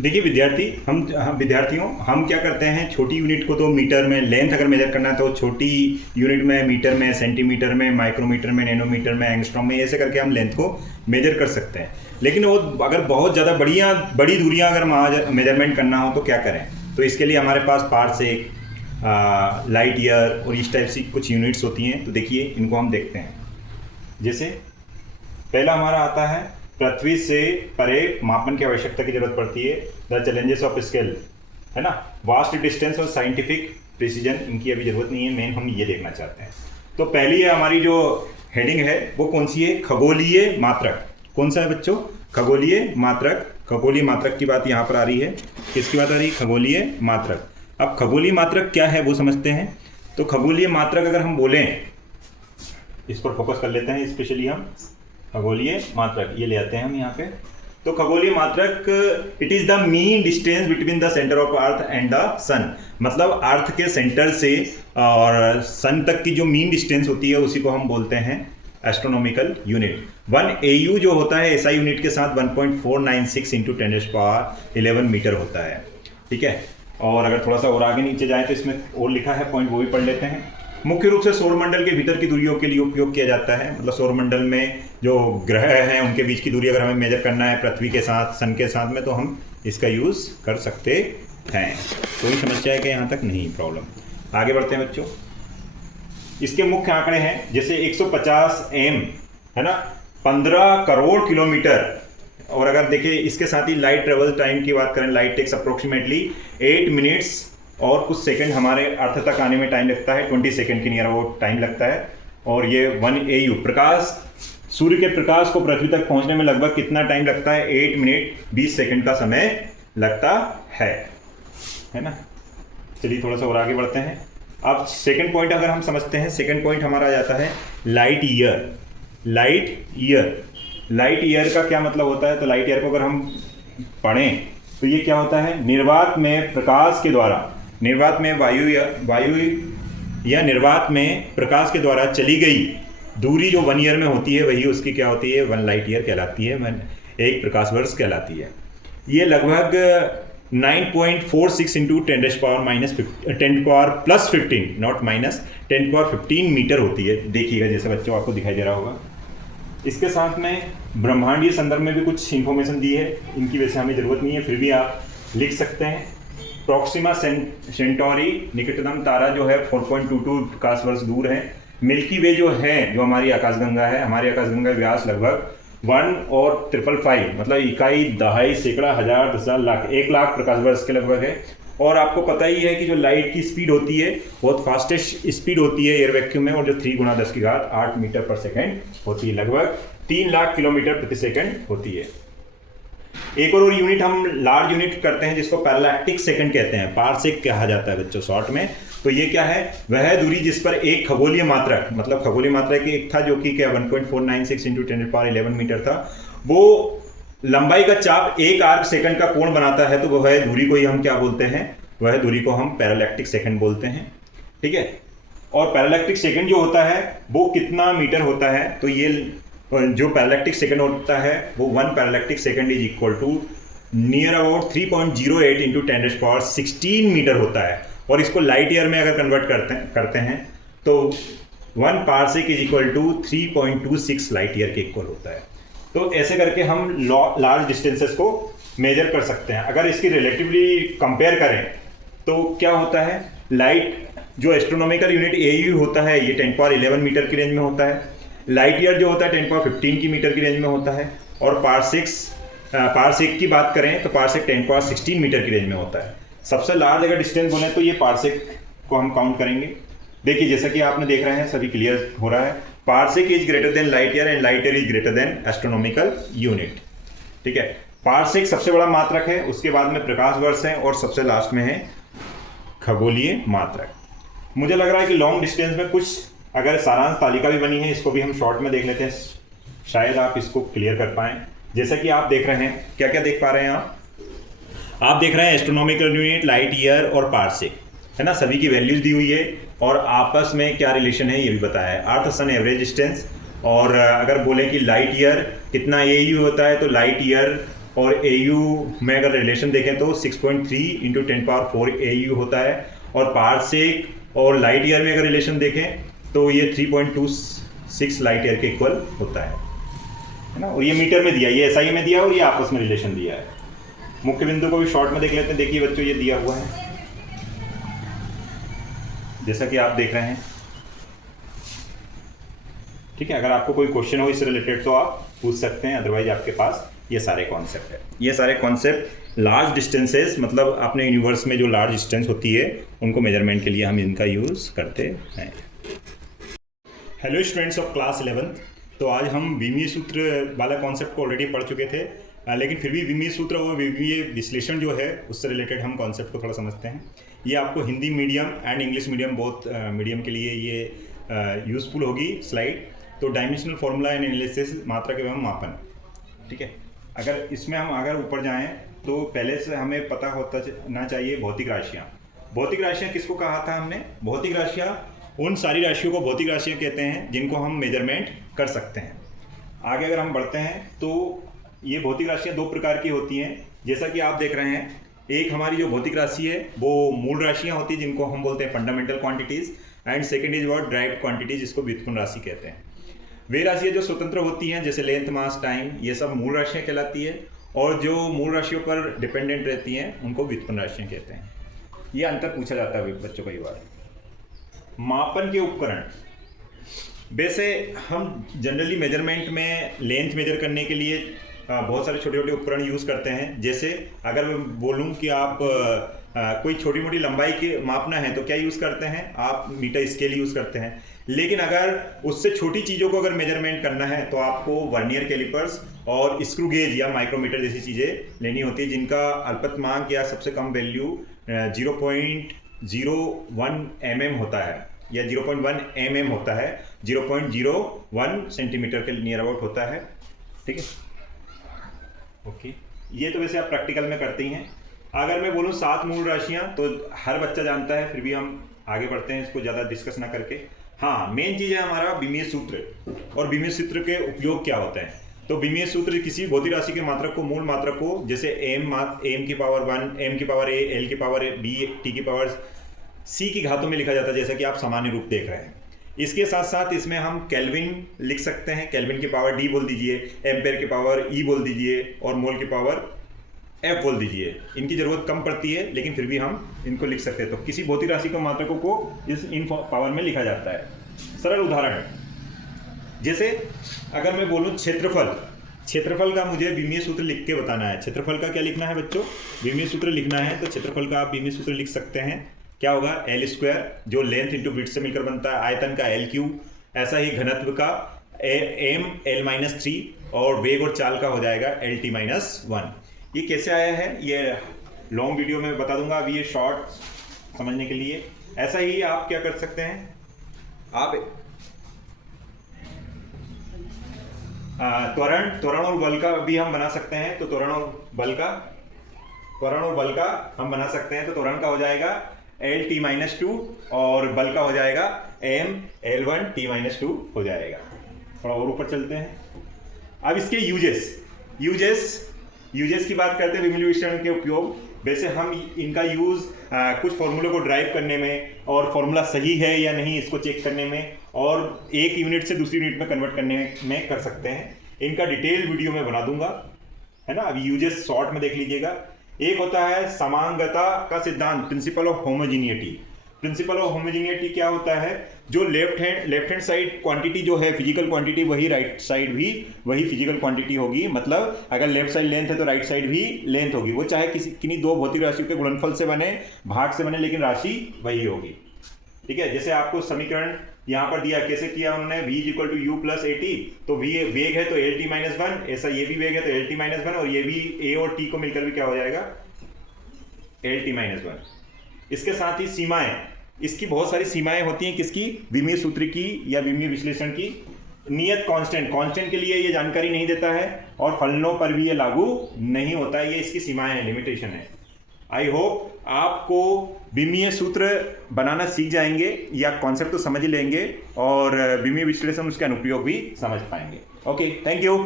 देखिए विद्यार्थी, हम विद्यार्थियों हम क्या करते हैं, छोटी यूनिट को तो मीटर में, लेंथ अगर मेजर करना है तो छोटी यूनिट में, मीटर में, सेंटीमीटर में, माइक्रोमीटर में, नैनोमीटर में, एंगस्ट्रॉम में, ऐसे करके हम लेंथ को मेजर कर सकते हैं। लेकिन वो अगर बहुत ज़्यादा बड़ी दूरियाँ अगर मेजरमेंट करना हो तो क्या करें? तो इसके लिए हमारे पास पारसेक, लाइट ईयर और इस टाइप से कुछ यूनिट्स होती हैं। तो देखिए इनको हम देखते हैं। जैसे पहला हमारा आता है, पृथ्वी से परे मापन की आवश्यकता की जरूरत पड़ती है, द चैलेंजेस ऑफ स्केल, है ना, वास्ट डिस्टेंस और साइंटिफिक प्रिसीजन, इनकी अभी जरूरत नहीं है, मेन हम ये देखना चाहते हैं। तो पहली है हमारी जो हेडिंग है वो कौन सी है? खगोलीय मात्रक। कौन सा है बच्चों? खगोलीय मात्रक। खगोलीय मात्रक की बात यहाँ पर आ रही है। किसकी बात आ रही है? खगोलीय मात्रक। अब खगोलीय मात्रक क्या है वो समझते हैं। तो खगोलीय मात्रक अगर हम बोलें, इस पर फोकस कर लेते हैं, स्पेशली हम खगोलीय मात्रक ये ले आते हैं हम यहाँ पे। तो खगोलीय मात्रक, it is the mean distance between the centre of earth and the sun, मतलब अर्थ के सेंटर से और सन तक की जो मीन डिस्टेंस होती है उसी को हम बोलते हैं एस्ट्रोनॉमिकल यूनिट। 1 AU जो होता है SI यूनिट के साथ 1.496 इंटू 10⁻11 मीटर होता है। ठीक है, और अगर थोड़ा सा और आगे नीचे जाए तो इसमें और लिखा है पॉइंट, वो भी पढ़ लेते हैं। मुख्य रूप से सौरमंडल के भीतर की दूरियों के लिए उपयोग किया जाता है, मतलब सौरमंडल में जो ग्रह हैं उनके बीच की दूरी अगर हमें मेजर करना है पृथ्वी के साथ, सन के साथ में, तो हम इसका यूज़ कर सकते हैं। कोई समस्या है कि यहाँ तक? नहीं प्रॉब्लम। आगे बढ़ते हैं बच्चों। इसके मुख्य आंकड़े हैं, जैसे 150 m, है ना, 15 करोड़ किलोमीटर। और अगर देखिए इसके साथ ही लाइट ट्रेवल टाइम की बात करें, लाइट टेक्स अप्रोक्सीमेटली 8 मिनट्स और कुछ सेकंड हमारे अर्थ तक आने में टाइम लगता है, 20 सेकंड के नियर वो टाइम लगता है। और ये 1 AU, प्रकाश, सूर्य के प्रकाश को पृथ्वी तक पहुंचने में लगभग कितना टाइम लगता है? 8 मिनट 20 सेकंड का समय लगता है ना। चलिए थोड़ा सा और आगे बढ़ते हैं। अब सेकंड पॉइंट अगर हम समझते हैं, सेकंड पॉइंट हमारा आ जाता है light year. Light year, light year का क्या मतलब होता है? तो लाइट ईयर को अगर हम पढ़ें तो ये क्या होता है? निर्वात में प्रकाश के द्वारा, निर्वात में वायु या निर्वात में प्रकाश के द्वारा चली गई दूरी जो 1 ईयर में होती है वही उसकी क्या होती है? 1 लाइट ईयर कहलाती है, 1 प्रकाश वर्ष कहलाती है। ये लगभग 9.46 इंटू 10⁻+15, नॉट माइनस, 10⁻15 मीटर होती है। देखिएगा जैसे बच्चों आपको दिखाई दे रहा होगा। इसके साथ में ब्रह्मांडीय संदर्भ में भी कुछ इंफॉर्मेशन दी है, इनकी वैसे हमें ज़रूरत नहीं है, फिर भी आप लिख सकते हैं। प्रॉक्सिमा सेंटोरी, निकटतम तारा जो है 4.22 प्रकाश वर्ष दूर है। मिल्की वे जो है, जो हमारी आकाशगंगा है, हमारी आकाशगंगा व्यास लगभग 1 और 555, मतलब इकाई, दहाई, सैकड़ा, हजार, 10,000, लाख, 1 लाख प्रकाश वर्ष के लगभग है। और आपको पता ही है कि जो लाइट की स्पीड होती है बहुत फास्टेस्ट स्पीड होती है एयर वैक्यूम में, और जो 3 × 10⁸ मीटर पर सेकेंड होती है, लगभग 3 लाख किलोमीटर प्रति सेकंड होती है। एक और यूनिट हम लार्ज यूनिट करते हैं जिसको पैरालैक्टिक सेकंड कहते हैं, पारसेक कहा जाता है बच्चों शॉर्ट में। तो ये क्या है? वह दूरी जिस पर एक खगोलीय मात्रक, मतलब खगोलीय मात्रक एक था जो कि क्या 1.496 इंटू 10⁻11 मीटर था, वो लंबाई का चाप 1 आर्क सेकंड का कोण बनाता है। तो वह दूरी को ही हम क्या बोलते हैं? वह दूरी को हम पैरालैक्टिक सेकंड बोलते हैं। ठीक है, और पैरालैक्टिक सेकंड जो होता है वो कितना मीटर होता है? तो ये जो पैरालैक्टिक सेकंड होता है वो 1 parallactic second is equal to near about 3.08 into 10⁻16 metre होता है। और इसको लाइट ईयर में अगर कन्वर्ट करते हैं तो 1 parsec is equal to 3.26 light year के इक्वल होता है। तो ऐसे करके हम लार्ज डिस्टेंसेस को मेजर कर सकते हैं। अगर इसकी रिलेटिवली कंपेयर करें तो क्या होता है? लाइट जो एस्ट्रोनॉमिकल यूनिट AU होता है ये 10⁻11 मीटर की रेंज में होता है। लाइट ईयर जो होता है 10⁻15 की मीटर की रेंज में होता है। और पारसेक की बात करें तो पारसेक 10⁻16 मीटर की रेंज में होता है। सबसे लार्ज अगर डिस्टेंस बोले तो ये पारसेक को हम काउंट करेंगे। देखिए जैसा कि आपने देख रहे हैं, सभी क्लियर हो रहा है। Parsec is greater than light year and light year is greater than astronomical unit. ठीक है, पारसेक सबसे बड़ा मात्रक है, उसके बाद में प्रकाश वर्ष है, और सबसे लास्ट में है खगोलीय मात्रक। मुझे लग रहा है कि लॉन्ग डिस्टेंस में कुछ अगर सारांश तालिका भी बनी है, इसको भी हम शॉर्ट में देख लेते हैं, शायद आप इसको क्लियर कर पाएं। जैसा कि आप देख रहे हैं, क्या क्या देख पा रहे हैं आप देख रहे हैं एस्ट्रोनॉमिकल यूनिट, लाइट ईयर और पारसेक, है ना, सभी की वैल्यूज दी हुई है और आपस में क्या रिलेशन है ये भी बताया है। अर्थ सन एवरेज डिस्टेंस, और अगर बोलें कि लाइट ईयर कितना AU होता है तो लाइट ईयर और AU में अगर रिलेशन देखें तो 6.3 इंटू 10⁴ AU होता है, और पारसेक और लाइट ईयर में अगर रिलेशन देखें तो ये 3.26 लाइट ईयर के इक्वल होता है ना। और ये मीटर में दिया, ये SI में दिया और ये आपस में रिलेशन दिया है। मुख्य बिंदु को भी शॉर्ट में देख लेते हैं। देखिए बच्चों, ये दिया हुआ है जैसा कि आप देख रहे हैं, ठीक है। अगर आपको कोई क्वेश्चन हो इससे रिलेटेड तो आप पूछ सकते हैं, अदरवाइज आपके पास ये सारे कॉन्सेप्ट है। ये सारे कॉन्सेप्ट लार्ज डिस्टेंसेस, मतलब अपने यूनिवर्स में जो लार्ज डिस्टेंस होती है उनको मेजरमेंट के लिए हम इनका यूज़ करते हैं। Hello students of class 11th। तो आज हम विमीय सूत्र वाला कॉन्सेप्ट को ऑलरेडी पढ़ चुके थे, लेकिन फिर भी विमीय सूत्र और विमीय विश्लेषण जो है उससे रिलेटेड हम कॉन्सेप्ट को थोड़ा समझते हैं। ये आपको Hindi medium and English medium both medium के लिए ये यूज़फुल होगी स्लाइड। तो डायमेंशनल फॉर्मूला एंड एनालिसिस, मात्रा के एवं मापन, ठीक है। अगर इसमें हम अगर ऊपर जाएं तो पहले से हमें पता होना चाहिए भौतिक राशियाँ। भौतिक राशियाँ किसको कहा था हमने? भौतिक राशियाँ उन सारी राशियों को भौतिक राशियाँ कहते हैं जिनको हम मेजरमेंट कर सकते हैं। आगे अगर हम बढ़ते हैं तो ये भौतिक राशियाँ दो प्रकार की होती हैं, जैसा कि आप देख रहे हैं। एक हमारी जो भौतिक राशि है वो मूल राशियाँ होती हैं जिनको हम बोलते हैं fundamental quantities, and second is what derived quantities, जिसको व्युत्पन्न राशि कहते हैं। वे राशियाँ जो स्वतंत्र होती हैं जैसे लेंथ, मास, टाइम, ये सब मूल राशियाँ कहलाती है, और जो मूल राशियों पर डिपेंडेंट रहती हैं उनको व्युत्पन्न राशियाँ कहते हैं। ये अंतर पूछा जाता है बच्चों कई बार। मापन के उपकरण, वैसे हम जनरली मेजरमेंट में लेंथ मेजर करने के लिए बहुत सारे छोटे छोटे उपकरण यूज़ करते हैं। जैसे अगर मैं बोलूँ कि आप कोई छोटी मोटी लंबाई के मापना है तो क्या यूज़ करते हैं आप? मीटर स्केल यूज़ करते हैं। लेकिन अगर उससे छोटी चीज़ों को अगर मेजरमेंट करना है तो आपको वर्नियर कैलिपर्स और स्क्रू गेज या माइक्रोमीटर जैसी चीज़ें लेनी होती है, जिनका अल्पतमांक या सबसे कम वैल्यू 0.01 mm होता है, या 0.1 mm होता है, 0.01 सेंटीमीटर के नियर अबाउट होता है, ठीक है। ओके, ये तो वैसे आप प्रैक्टिकल में करते ही हैं। अगर मैं बोलूँ 7 मूल राशियाँ तो हर बच्चा जानता है, फिर भी हम आगे बढ़ते हैं इसको ज़्यादा डिस्कस ना करके। हाँ, मेन चीज़ है हमारा विमीय सूत्र, और विमीय सूत्र के उपयोग क्या होते हैं। तो विमीय सूत्र किसी भौतिक राशि के मात्रक को, मूल मात्रक को, जैसे m की पावर 1, m की पावर a, l की पावर b, t की पावर c की घातों में लिखा जाता है, जैसा कि आप सामान्य रूप देख रहे हैं। इसके साथ साथ इसमें हम केल्विन लिख सकते हैं, केल्विन की पावर d बोल दीजिए, एम्पेयर की पावर e बोल दीजिए, और मोल की पावर f बोल दीजिए। इनकी ज़रूरत कम पड़ती है लेकिन फिर भी हम इनको लिख सकते हैं। तो किसी भौतिक राशि के मात्रकों को इन पावर में लिखा जाता है। सरल उदाहरण, जैसे अगर मैं बोलूँ क्षेत्रफल का मुझे विमीय सूत्र लिख के बताना है। क्षेत्रफल का क्या लिखना है बच्चों? विमीय सूत्र लिखना है। तो क्षेत्रफल का आप विमीय सूत्र लिख सकते हैं। क्या होगा? l² जो लेंथ इंटू ब्रिड्थ से मिलकर बनता है, आयतन का l3, ऐसा ही घनत्व का m l-3, और वेग और चाल का हो जाएगा lt-1। ये कैसे आया है ये लॉन्ग वीडियो में बता दूंगा, अभी ये शॉर्ट समझने के लिए। ऐसा ही आप क्या कर सकते हैं, आप त्वरण और बल का भी हम बना सकते हैं। तो त्वरण और बल का हम बना सकते हैं। तो त्वरण का हो जाएगा lt-2 और बल का हो जाएगा m l1t-2 हो जाएगा। थोड़ा और ऊपर चलते हैं। अब इसके यूजेस की बात करते हैं। विमीय विश्लेषण के उपयोग, वैसे हम इनका यूज़ कुछ फॉर्मूले को ड्राइव करने में, और फॉर्मूला सही है या नहीं इसको चेक करने में, और एक यूनिट से दूसरी यूनिट में कन्वर्ट करने में कर सकते हैं। इनका डिटेल वीडियो में बना दूंगा, है ना। अभी यूजेस शॉर्ट में देख लीजिएगा। एक होता है समांगता का सिद्धांत, प्रिंसिपल ऑफ होमोजीनियटी। प्रिंसिपल ऑफ होमोजीनियटी क्या होता है? जो लेफ्ट हैंड साइड क्वांटिटी जो है फिजिकल क्वांटिटी, वही राइट साइड भी वही फिजिकल क्वांटिटी होगी। मतलब अगर लेफ्ट साइड लेंथ है तो राइट साइड भी लेंथ होगी। वो चाहे किन्हीं दो भौतिक राशियों के गुणनफल से बने, भाग से बने, लेकिन राशि वही होगी, ठीक है। जैसे आपको समीकरण यहाँ पर दिया, कैसे किया उन्होंने? v = u + at। तो v वेग है तो lt-1, ऐसा ये भी वेग है तो lt-1, और ये भी a और t को मिलकर भी क्या हो जाएगा? lt-1। इसके साथ ही सीमाएं, इसकी बहुत सारी सीमाएं होती हैं। किसकी? विमीय सूत्र की या विमीय विश्लेषण की। नियत कांस्टेंट के लिए ये जानकारी नहीं देता है, और फलनों पर भी ये लागू नहीं होता है। ये इसकी सीमाएं हैं, लिमिटेशन है। आई होप आपको विमीय सूत्र बनाना सीख जाएंगे, या कॉन्सेप्ट तो समझ ही लेंगे, और विमीय विश्लेषण उसके अनुप्रयोग भी समझ पाएंगे। Okay, thank you.